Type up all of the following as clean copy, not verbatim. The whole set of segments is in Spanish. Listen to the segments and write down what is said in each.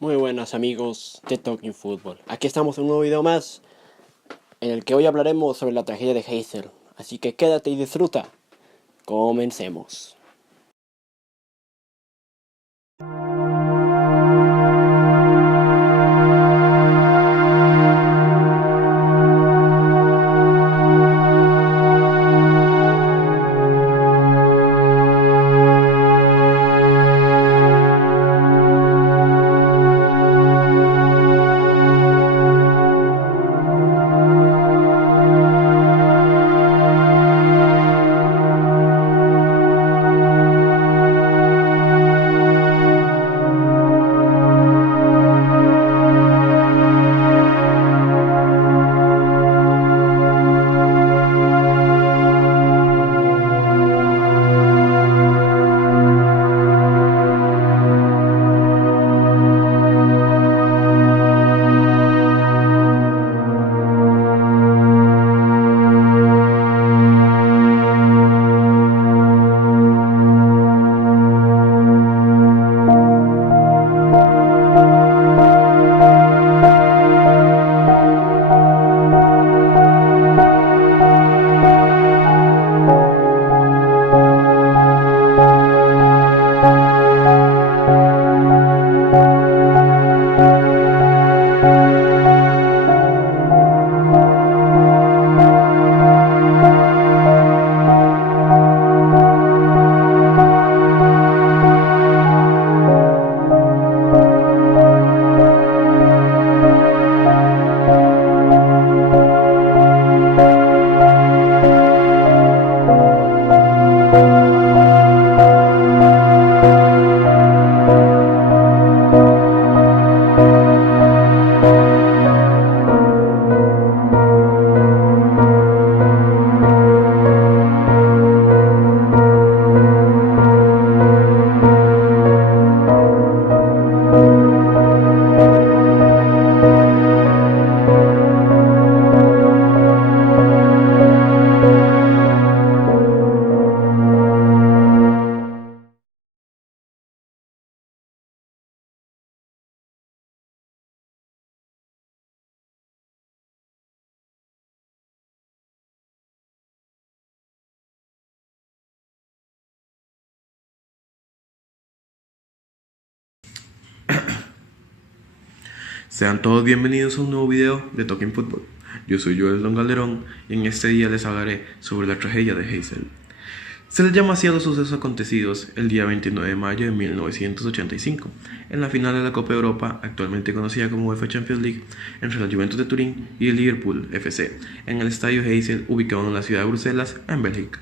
Muy buenas amigos de Talking Football. Aquí estamos en un nuevo video más en el que hoy hablaremos sobre la tragedia de Heysel. Así que quédate y disfruta. Comencemos. Sean todos bienvenidos a un nuevo video de Talking Football. Yo soy Joel Don Calderón y en este día les hablaré sobre la tragedia de Heysel. Se les llama así a los sucesos acontecidos el día 29 de mayo de 1985, en la final de la Copa Europa, actualmente conocida como UEFA Champions League, entre la Juventus de Turín y el Liverpool FC, en el estadio Heysel ubicado en la ciudad de Bruselas, en Bélgica.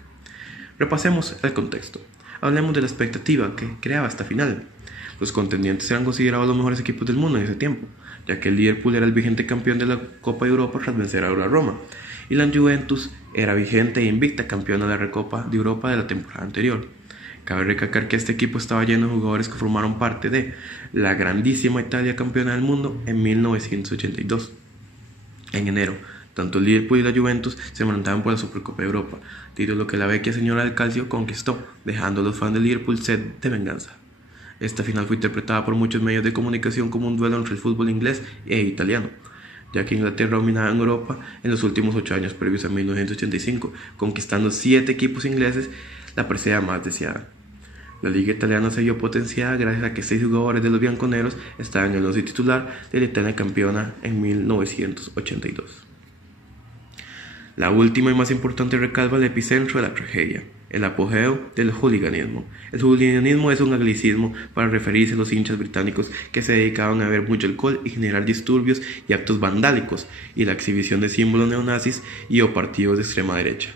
Repasemos el contexto. Hablemos de la expectativa que creaba esta final. Los contendientes eran considerados los mejores equipos del mundo en ese tiempo, ya que el Liverpool era el vigente campeón de la Copa de Europa tras vencer a la Roma, y la Juventus era vigente e invicta campeona de la Recopa de Europa de la temporada anterior. Cabe recalcar que este equipo estaba lleno de jugadores que formaron parte de la grandísima Italia campeona del mundo en 1982. En enero, tanto el Liverpool y la Juventus se enfrentaban por la Supercopa de Europa, título que la vecchia señora del calcio conquistó, dejando a los fans del Liverpool sed de venganza. Esta final fue interpretada por muchos medios de comunicación como un duelo entre el fútbol inglés e italiano, ya que Inglaterra dominaba en Europa en los últimos 8 años previos a 1985, conquistando 7 equipos ingleses, la presea más deseada. La liga italiana se vio potenciada gracias a que 6 jugadores de los bianconeros estaban en el once titular de la Italia campeona en 1982. La última y más importante recalva el epicentro de la tragedia, el apogeo del hooliganismo. El hooliganismo es un anglicismo para referirse a los hinchas británicos que se dedicaban a beber mucho alcohol y generar disturbios y actos vandálicos y la exhibición de símbolos neonazis y o partidos de extrema derecha.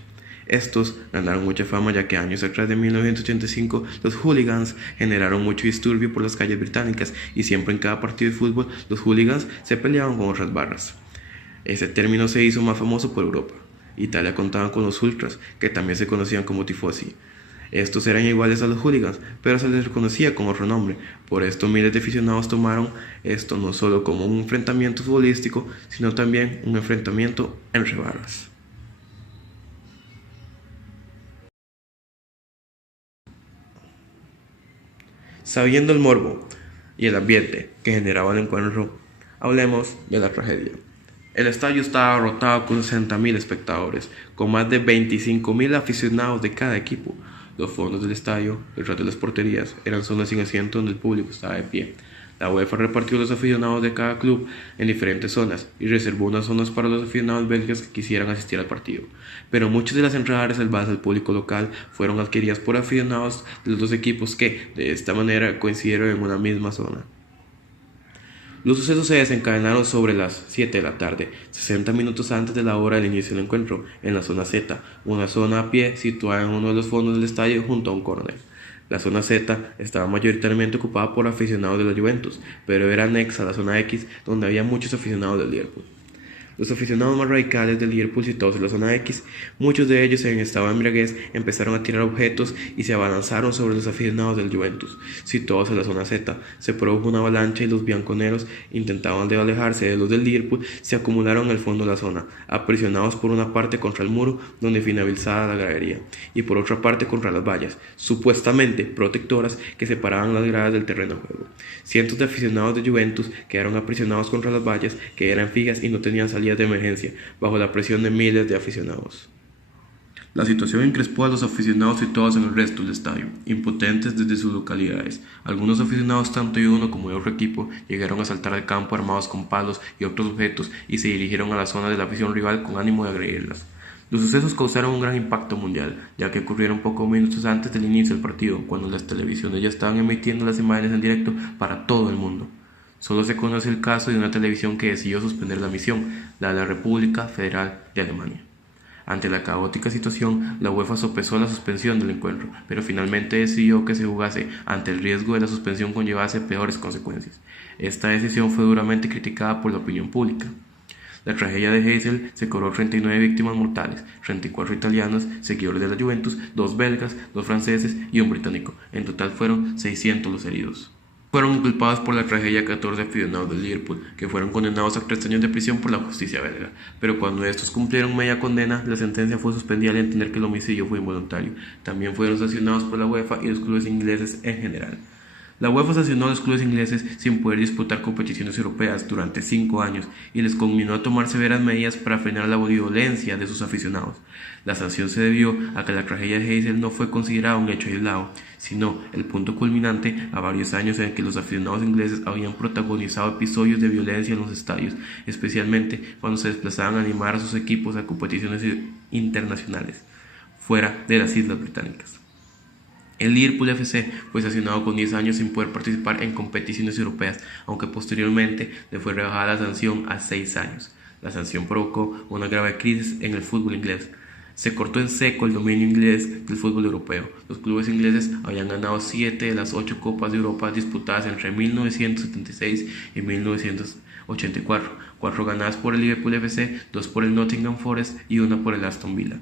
Estos ganaron mucha fama ya que años atrás de 1985 los hooligans generaron mucho disturbio por las calles británicas y siempre en cada partido de fútbol los hooligans se peleaban con otras barras. Ese término se hizo más famoso por Europa. Italia contaba con los ultras, que también se conocían como tifosi. Estos eran iguales a los hooligans, pero se les reconocía con otro nombre. Por esto miles de aficionados tomaron esto no solo como un enfrentamiento futbolístico, sino también un enfrentamiento entre barras. Sabiendo el morbo y el ambiente que generaba el encuentro, hablemos de la tragedia. El estadio estaba abarrotado con 60.000 espectadores, con más de 25.000 aficionados de cada equipo. Los fondos del estadio, detrás de las porterías, eran zonas sin asiento donde el público estaba de pie. La UEFA repartió los aficionados de cada club en diferentes zonas y reservó unas zonas para los aficionados belgas que quisieran asistir al partido. Pero muchas de las entradas reservadas al público local fueron adquiridas por aficionados de los dos equipos que, de esta manera, coincidieron en una misma zona. Los sucesos se desencadenaron sobre las 7 de la tarde, 60 minutos antes de la hora del inicio del encuentro, en la zona Z, una zona a pie situada en uno de los fondos del estadio junto a un córner. La zona Z estaba mayoritariamente ocupada por aficionados de la Juventus, pero era anexa a la zona X, donde había muchos aficionados del Liverpool. Los aficionados más radicales del Liverpool situados en la zona X, muchos de ellos en estado de embriaguez, empezaron a tirar objetos y se abalanzaron sobre los aficionados del Juventus. Situados en la zona Z, se produjo una avalancha y los bianconeros intentaban de alejarse de los del Liverpool, se acumularon en el fondo de la zona, aprisionados por una parte contra el muro donde finalizaba la gradería y por otra parte contra las vallas, supuestamente protectoras que separaban las gradas del terreno de juego. Cientos de aficionados de Juventus quedaron aprisionados contra las vallas que eran fijas y no tenían salida de emergencia, bajo la presión de miles de aficionados. La situación encrespó a los aficionados situados en el resto del estadio, impotentes desde sus localidades. Algunos aficionados, tanto de uno como de otro equipo, llegaron a saltar al campo armados con palos y otros objetos y se dirigieron a la zona de la afición rival con ánimo de agredirlas. Los sucesos causaron un gran impacto mundial, ya que ocurrieron pocos minutos antes del inicio del partido, cuando las televisiones ya estaban emitiendo las imágenes en directo para todo el mundo. Solo se conoce el caso de una televisión que decidió suspender la emisión, la de la República Federal de Alemania. Ante la caótica situación, la UEFA sopesó la suspensión del encuentro, pero finalmente decidió que se jugase ante el riesgo de la suspensión conllevase peores consecuencias. Esta decisión fue duramente criticada por la opinión pública. La tragedia de Heysel se cobró 39 víctimas mortales, 34 italianos, seguidores de la Juventus, 2 belgas, 2 franceses y un británico. En total fueron 600 los heridos. Fueron inculpados por la tragedia 14 aficionados del Liverpool, que fueron condenados a 3 años de prisión por la justicia belga. Pero cuando estos cumplieron media condena, la sentencia fue suspendida al entender que el homicidio fue involuntario. También fueron sancionados por la UEFA y los clubes ingleses en general. La UEFA sancionó a los clubes ingleses sin poder disputar competiciones europeas durante 5 años y les conminó a tomar severas medidas para frenar la violencia de sus aficionados. La sanción se debió a que la tragedia de Heysel no fue considerada un hecho aislado, sino el punto culminante a varios años en que los aficionados ingleses habían protagonizado episodios de violencia en los estadios, especialmente cuando se desplazaban a animar a sus equipos a competiciones internacionales, fuera de las Islas Británicas. El Liverpool FC fue sancionado con 10 años sin poder participar en competiciones europeas, aunque posteriormente le fue rebajada la sanción a 6 años. La sanción provocó una grave crisis en el fútbol inglés. Se cortó en seco el dominio inglés del fútbol europeo. Los clubes ingleses habían ganado 7 de las 8 Copas de Europa disputadas entre 1976 y 1984, 4 ganadas por el Liverpool FC, 2 por el Nottingham Forest y 1 por el Aston Villa.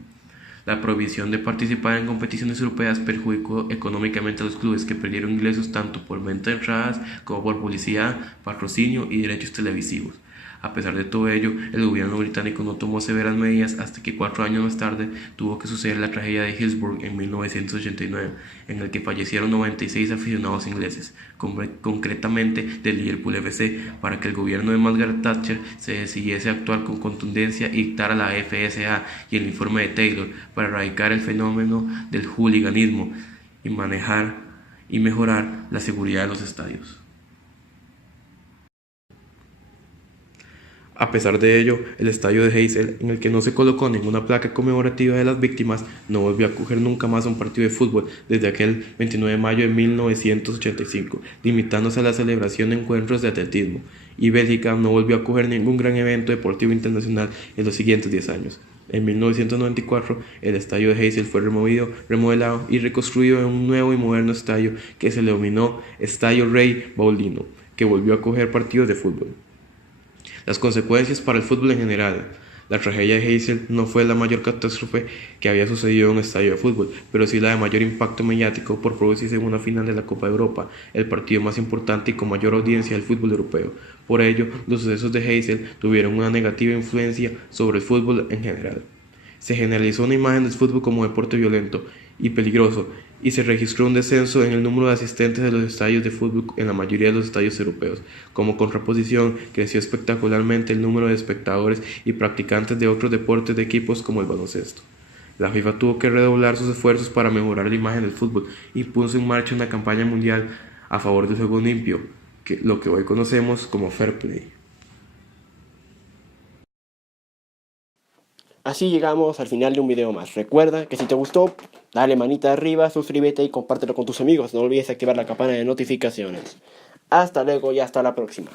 La prohibición de participar en competiciones europeas perjudicó económicamente a los clubes, que perdieron ingresos tanto por venta de entradas como por publicidad, patrocinio y derechos televisivos. A pesar de todo ello, el gobierno británico no tomó severas medidas hasta que 4 años más tarde tuvo que suceder la tragedia de Hillsborough en 1989, en el que fallecieron 96 aficionados ingleses, concretamente del Liverpool FC, para que el gobierno de Margaret Thatcher se decidiese a actuar con contundencia y dictara la FSA y el informe de Taylor para erradicar el fenómeno del hooliganismo y manejar y mejorar la seguridad de los estadios. A pesar de ello, el estadio de Heysel, en el que no se colocó ninguna placa conmemorativa de las víctimas, no volvió a acoger nunca más un partido de fútbol desde aquel 29 de mayo de 1985, limitándose a la celebración de encuentros de atletismo, y Bélgica no volvió a acoger ningún gran evento deportivo internacional en los siguientes 10 años. En 1994, el estadio de Heysel fue removido, remodelado y reconstruido en un nuevo y moderno estadio que se le denominó Estadio Rei Baudouin, que volvió a acoger partidos de fútbol. Las consecuencias para el fútbol en general. La tragedia de Heysel no fue la mayor catástrofe que había sucedido en un estadio de fútbol, pero sí la de mayor impacto mediático por producirse en una final de la Copa de Europa, el partido más importante y con mayor audiencia del fútbol europeo. Por ello, los sucesos de Heysel tuvieron una negativa influencia sobre el fútbol en general. Se generalizó una imagen del fútbol como deporte violento y peligroso, y se registró un descenso en el número de asistentes de los estadios de fútbol en la mayoría de los estadios europeos. Como contraposición, creció espectacularmente el número de espectadores y practicantes de otros deportes de equipos como el baloncesto. La FIFA tuvo que redoblar sus esfuerzos para mejorar la imagen del fútbol y puso en marcha una campaña mundial a favor del juego limpio, lo que hoy conocemos como Fair Play. Así llegamos al final de un video más. Recuerda que si te gustó, dale manita arriba, suscríbete y compártelo con tus amigos. No olvides activar la campana de notificaciones. Hasta luego y hasta la próxima.